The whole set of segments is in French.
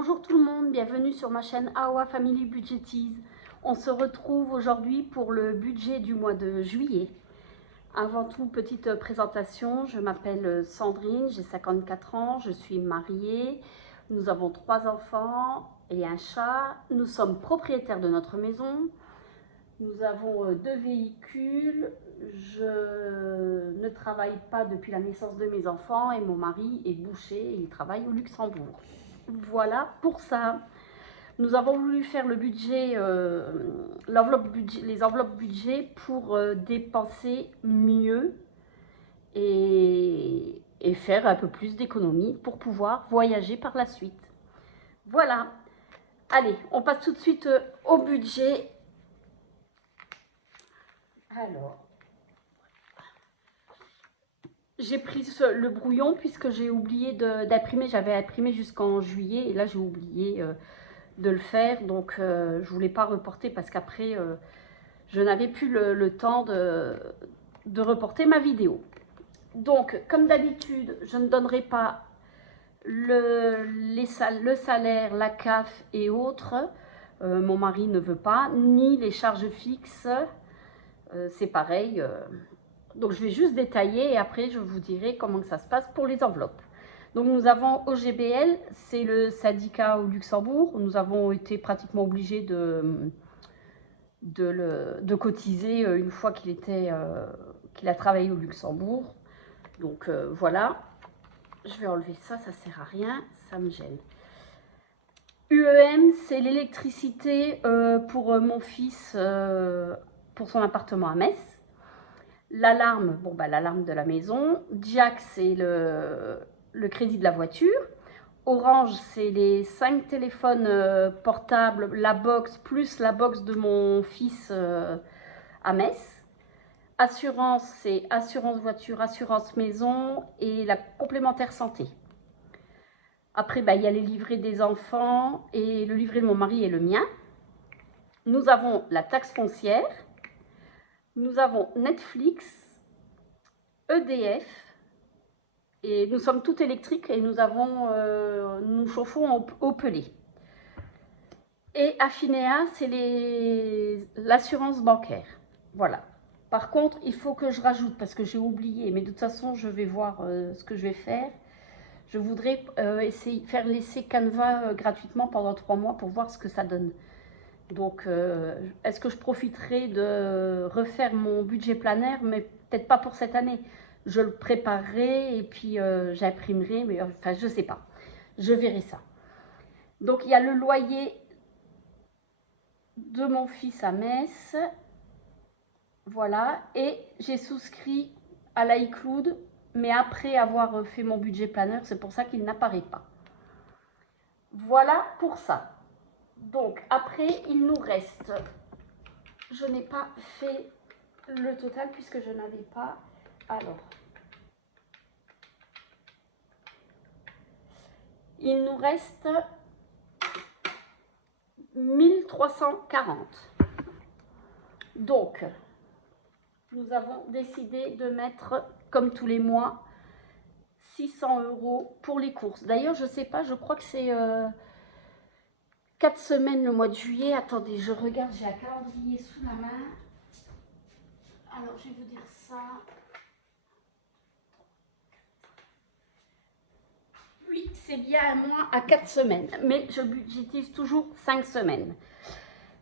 Bonjour tout le monde, bienvenue sur ma chaîne AOA Family Budgetise. On se retrouve aujourd'hui pour le budget du mois de juillet. Avant tout, petite présentation, je m'appelle Sandrine, j'ai 54 ans, je suis mariée, nous avons 3 enfants et un chat. Nous sommes propriétaires de notre maison, nous avons 2 véhicules, je ne travaille pas depuis la naissance de mes enfants et mon mari est boucher et il travaille au Luxembourg. Voilà pour ça. Nous avons voulu faire le budget, les enveloppes budget pour dépenser mieux et faire un peu plus d'économies pour pouvoir voyager par la suite. Voilà. Allez, on passe tout de suite au budget. Alors, j'ai pris le brouillon puisque j'ai oublié d'imprimer. J'avais imprimé jusqu'en juillet et là j'ai oublié de le faire. Donc je ne voulais pas reporter parce qu'après je n'avais plus le temps de reporter ma vidéo. Donc comme d'habitude, je ne donnerai pas le salaire, la CAF et autres. Mon mari ne veut pas, ni les charges fixes. C'est pareil. Donc je vais juste détailler et après je vous dirai comment ça se passe pour les enveloppes. Donc nous avons OGBL, c'est le syndicat au Luxembourg. Nous avons été pratiquement obligés de cotiser une fois qu'il a travaillé au Luxembourg. Donc voilà, je vais enlever ça, ça sert à rien, ça me gêne. UEM, c'est l'électricité pour mon fils, pour son appartement à Metz. L'alarme, bon, l'alarme de la maison. Jack, c'est le crédit de la voiture. Orange, c'est les 5 téléphones portables, la box, plus la box de mon fils à Metz. Assurance, c'est assurance voiture, assurance maison et la complémentaire santé. Après, il y a les livrets des enfants et le livret de mon mari et le mien. Nous avons la taxe foncière. Nous avons Netflix, EDF, et nous sommes toutes électriques et nous chauffons au pelé. Et Affinea, c'est l'assurance bancaire. Voilà. Par contre, il faut que je rajoute, parce que j'ai oublié, mais de toute façon, je vais voir ce que je vais faire. Je voudrais faire laisser Canva gratuitement pendant 3 mois pour voir ce que ça donne. Donc, est-ce que je profiterai de refaire mon budget planaire, mais peut-être pas pour cette année. Je le préparerai et puis j'imprimerai, mais enfin, je sais pas. Je verrai ça. Donc, il y a le loyer de mon fils à Metz. Voilà. Et j'ai souscrit à l'iCloud, mais après avoir fait mon budget planeur, c'est pour ça qu'il n'apparaît pas. Voilà pour ça. Donc, après, il nous reste, je n'ai pas fait le total puisque je n'avais pas, alors, il nous reste 1340. Donc, nous avons décidé de mettre, comme tous les mois, 600 € pour les courses. D'ailleurs, je ne sais pas, je crois que c'est 4 semaines le mois de juillet. Attendez, je regarde, j'ai un calendrier sous la main. Alors, je vais vous dire ça. Oui, c'est bien un mois à 4 semaines, mais je budgétise toujours 5 semaines.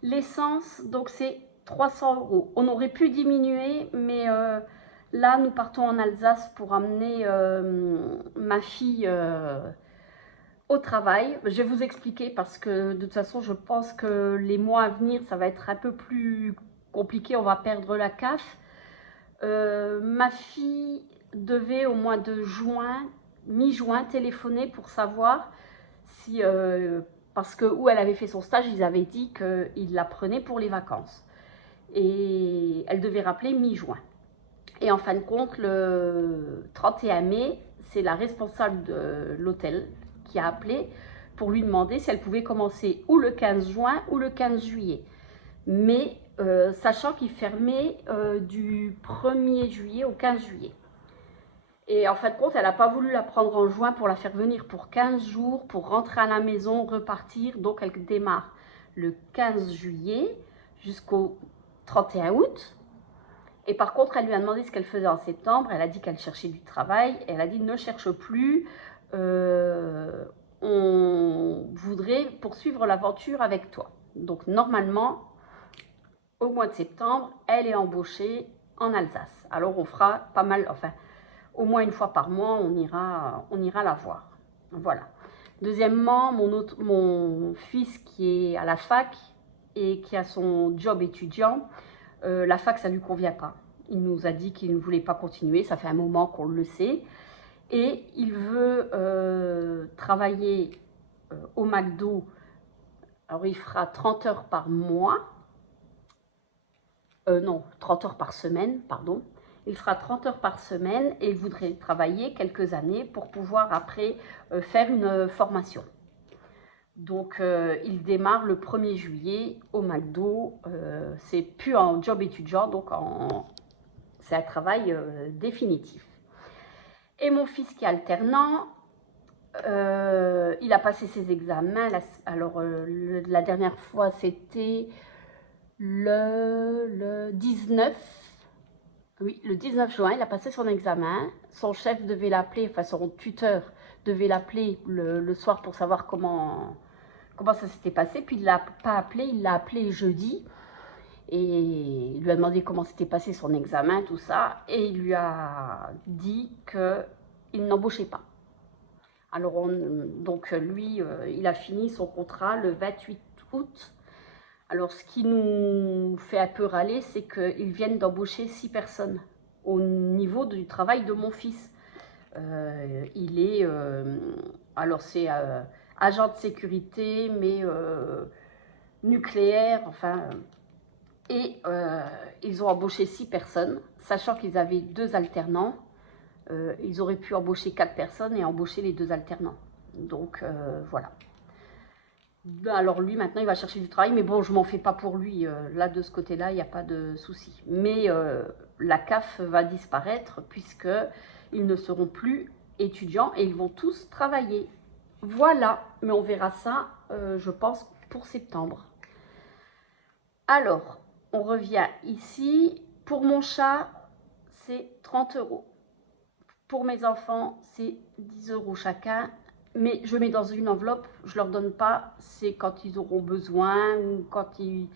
L'essence, donc c'est 300 €. On aurait pu diminuer, mais là, nous partons en Alsace pour amener ma fille au travail. Je vais vous expliquer parce que de toute façon, je pense que les mois à venir, ça va être un peu plus compliqué. On va perdre la CAF. Ma fille devait au mois de juin, mi-juin, téléphoner pour savoir si, parce que où elle avait fait son stage, ils avaient dit qu'ils la prenaient pour les vacances. Et elle devait rappeler mi-juin. Et en fin de compte, le 31 mai, c'est la responsable de l'hôtel qui a appelé pour lui demander si elle pouvait commencer ou le 15 juin ou le 15 juillet. Mais sachant qu'il fermait du 1er juillet au 15 juillet. Et en fin de compte, elle n'a pas voulu la prendre en juin pour la faire venir pour 15 jours, pour rentrer à la maison, repartir. Donc, elle démarre le 15 juillet jusqu'au 31 août. Et par contre, elle lui a demandé ce qu'elle faisait en septembre. Elle a dit qu'elle cherchait du travail. Elle a dit ne cherche plus. On voudrait poursuivre l'aventure avec toi. Donc, normalement, au mois de septembre, elle est embauchée en Alsace. Alors, on fera pas mal, enfin, au moins une fois par mois, on ira la voir. Voilà. Deuxièmement, mon fils qui est à la fac et qui a son job étudiant, la fac, ça ne lui convient pas. Il nous a dit qu'il ne voulait pas continuer, ça fait un moment qu'on le sait. Et il veut travailler au McDo. Alors, il fera 30 heures par mois. Non, 30 heures par semaine, pardon. Il fera 30 heures par semaine et il voudrait travailler quelques années pour pouvoir après faire une formation. Donc, il démarre le 1er juillet au McDo. C'est plus en job étudiant, donc c'est un travail définitif. Et mon fils qui est alternant, il a passé ses examens. Alors, la dernière fois, c'était le 19. Oui, le 19 juin, il a passé son examen. Son chef devait l'appeler, enfin son tuteur devait l'appeler le soir pour savoir comment ça s'était passé. Puis il ne l'a pas appelé, il l'a appelé jeudi. Et il lui a demandé comment s'était passé son examen, tout ça. Et il lui a dit qu'il n'embauchait pas. Alors, donc lui, il a fini son contrat le 28 août. Alors, ce qui nous fait un peu râler, c'est qu'ils viennent d'embaucher 6 personnes au niveau du travail de mon fils. Il est, alors c'est agent de sécurité, mais nucléaire, enfin. Et ils ont embauché 6 personnes, sachant qu'ils avaient 2 alternants. Ils auraient pu embaucher 4 personnes et embaucher les 2 alternants. Donc, voilà. Alors lui, maintenant, il va chercher du travail, mais bon, je m'en fais pas pour lui. Là, de ce côté-là, il n'y a pas de souci. Mais la CAF va disparaître puisqu'ils ne seront plus étudiants et ils vont tous travailler. Voilà, mais on verra ça, je pense, pour septembre. Alors, on revient ici. Pour mon chat, c'est 30 €. Pour mes enfants, c'est 10 € chacun. Mais je mets dans une enveloppe, je ne leur donne pas, c'est quand ils auront besoin ou quand ils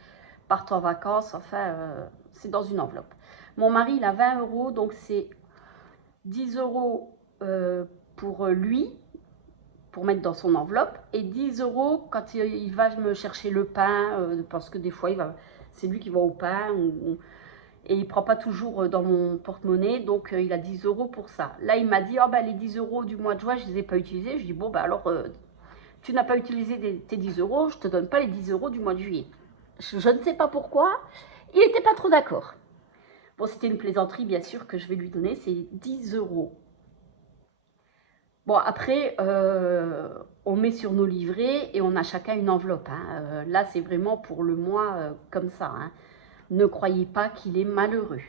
partent en vacances, enfin, c'est dans une enveloppe. Mon mari, il a 20 €, donc c'est 10 € pour lui, pour mettre dans son enveloppe, et 10 € quand il va me chercher le pain, parce que des fois, c'est lui qui va au pain, et il ne prend pas toujours dans mon porte-monnaie, donc il a 10 € pour ça. Là, il m'a dit, oh, bah, les 10 € du mois de juin, je ne les ai pas utilisés. Je dis, bon, bah, alors, tu n'as pas utilisé tes 10 €, je ne te donne pas les 10 € du mois de juillet. Je ne sais pas pourquoi, il n'était pas trop d'accord. Bon, c'était une plaisanterie, bien sûr, que je vais lui donner, c'est 10 €. Bon, après, on met sur nos livrets et on a chacun une enveloppe. Hein. Là, c'est vraiment pour le mois comme ça. Hein. Ne croyez pas qu'il est malheureux.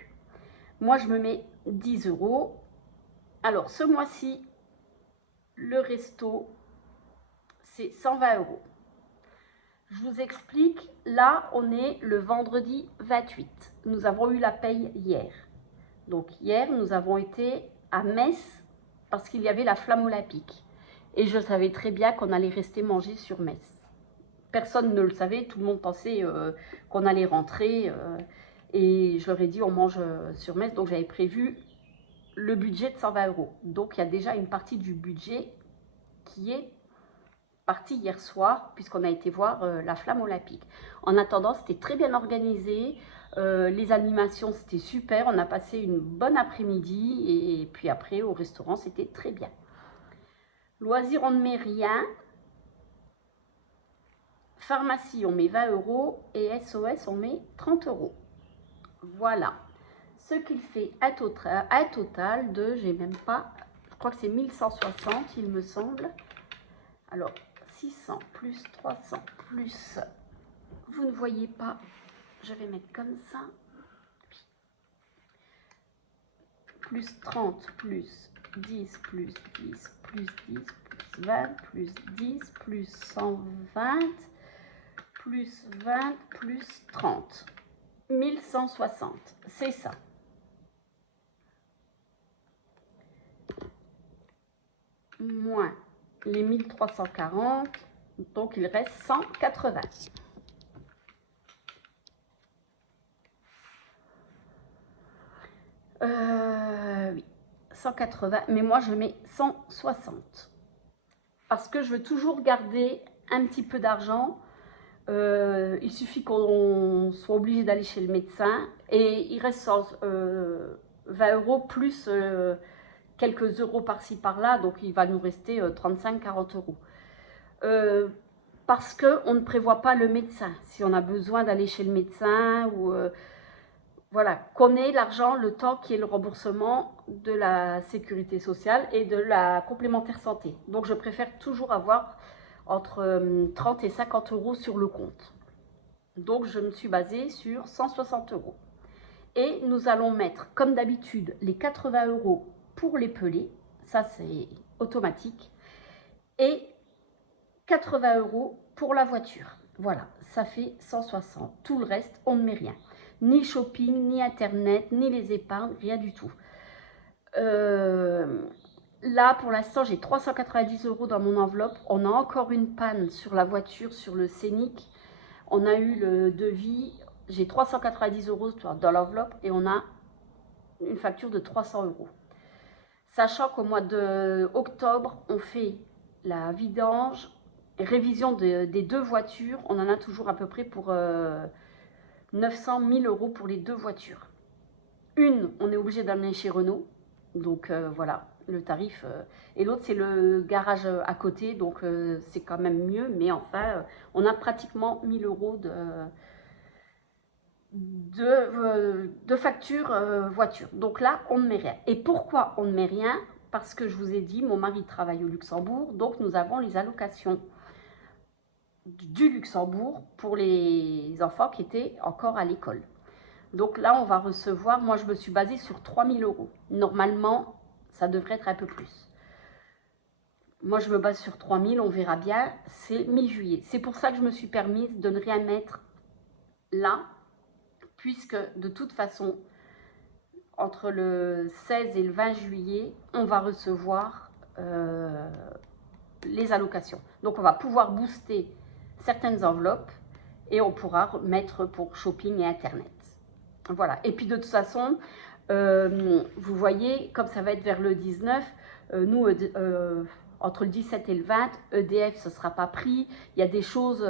Moi, je me mets 10 €. Alors, ce mois-ci, le resto, c'est 120 €. Je vous explique, là, on est le vendredi 28. Nous avons eu la paye hier. Donc, hier, nous avons été à Metz parce qu'il y avait la flamme olympique. Et je savais très bien qu'on allait rester manger sur Metz. Personne ne le savait, tout le monde pensait qu'on allait rentrer. Et je leur ai dit, on mange sur Metz, donc j'avais prévu le budget de 120 €. Donc, il y a déjà une partie du budget qui est partie hier soir, puisqu'on a été voir la flamme olympique. En attendant, c'était très bien organisé. Les animations, c'était super. On a passé une bonne après-midi. Et puis après, au restaurant, c'était très bien. Loisirs, on ne met rien. Pharmacie, on met 20 €. Et SOS, on met 30 €. Voilà, ce qu'il fait un total de, j'ai même pas, je crois que c'est 1160, il me semble. Alors, 600 plus 300 plus, vous ne voyez pas, je vais mettre comme ça, plus 30 plus 10 plus 10 plus 10 plus 20 plus 10 plus 120 plus 20 plus 30. 1160, c'est ça. Moins les 1340, donc il reste 180. Oui, 180, mais moi je mets 160. Parce que je veux toujours garder un petit peu d'argent. Il suffit qu'on soit obligé d'aller chez le médecin et il reste 20 euros plus quelques euros par-ci par-là, donc il va nous rester 35-40 euros. Parce qu'on ne prévoit pas le médecin. Si on a besoin d'aller chez le médecin ou voilà, qu'on ait l'argent le temps qu'il y ait le remboursement de la sécurité sociale et de la complémentaire santé. Donc je préfère toujours avoir entre 30 et 50 euros sur le compte. Donc je me suis basée sur 160 euros. Et nous allons mettre, comme d'habitude, les 80 euros pour les pelés. Ça, c'est automatique. Et 80 euros pour la voiture. Voilà, ça fait 160. Tout le reste, on ne met rien. Ni shopping, ni internet, ni les épargnes, rien du tout. Là, pour l'instant, j'ai 390 euros dans mon enveloppe. On a encore une panne sur la voiture, sur le Scénic. On a eu le devis. J'ai 390 euros dans l'enveloppe et on a une facture de 300 euros. Sachant qu'au mois d'octobre, on fait la vidange, révision des deux voitures. On en a toujours à peu près pour 900 000 euros pour les deux voitures. Une, on est obligé d'amener chez Renault. Donc voilà, le tarif. Et l'autre, c'est le garage à côté. Donc c'est quand même mieux. Mais enfin, on a pratiquement 1000 euros de facture voiture. Donc là, on ne met rien. Et pourquoi on ne met rien? Parce que je vous ai dit, mon mari travaille au Luxembourg. Donc nous avons les allocations du Luxembourg pour les enfants qui étaient encore à l'école. Donc là, on va recevoir, moi je me suis basée sur 3000 euros. Normalement, ça devrait être un peu plus. Moi, je me base sur 3000, on verra bien, c'est mi-juillet. C'est pour ça que je me suis permise de ne rien mettre là, puisque de toute façon, entre le 16 et le 20 juillet, on va recevoir les allocations. Donc, on va pouvoir booster certaines enveloppes et on pourra mettre pour shopping et internet. Voilà. Et puis de toute façon, vous voyez, comme ça va être vers le 19, nous, entre le 17 et le 20, EDF, ce ne sera pas pris. Il y a des choses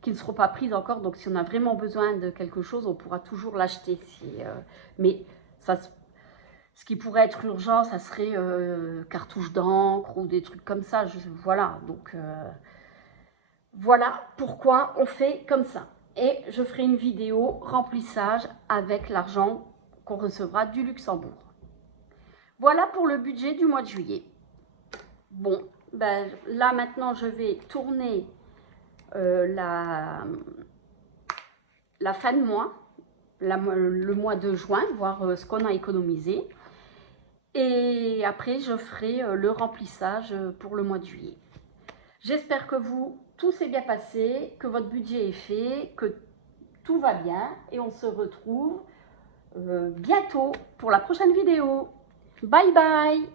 qui ne seront pas prises encore. Donc, si on a vraiment besoin de quelque chose, on pourra toujours l'acheter. Mais ça, ce qui pourrait être urgent, ça serait cartouche d'encre ou des trucs comme ça. Voilà. Donc, voilà pourquoi on fait comme ça. Et je ferai une vidéo remplissage avec l'argent qu'on recevra du Luxembourg. Voilà pour le budget du mois de juillet. Bon, ben, là maintenant je vais tourner la fin de mois, le mois de juin, voir ce qu'on a économisé. Et après je ferai le remplissage pour le mois de juillet. J'espère que tout s'est bien passé, que votre budget est fait, que tout va bien et on se retrouve bientôt pour la prochaine vidéo. Bye bye!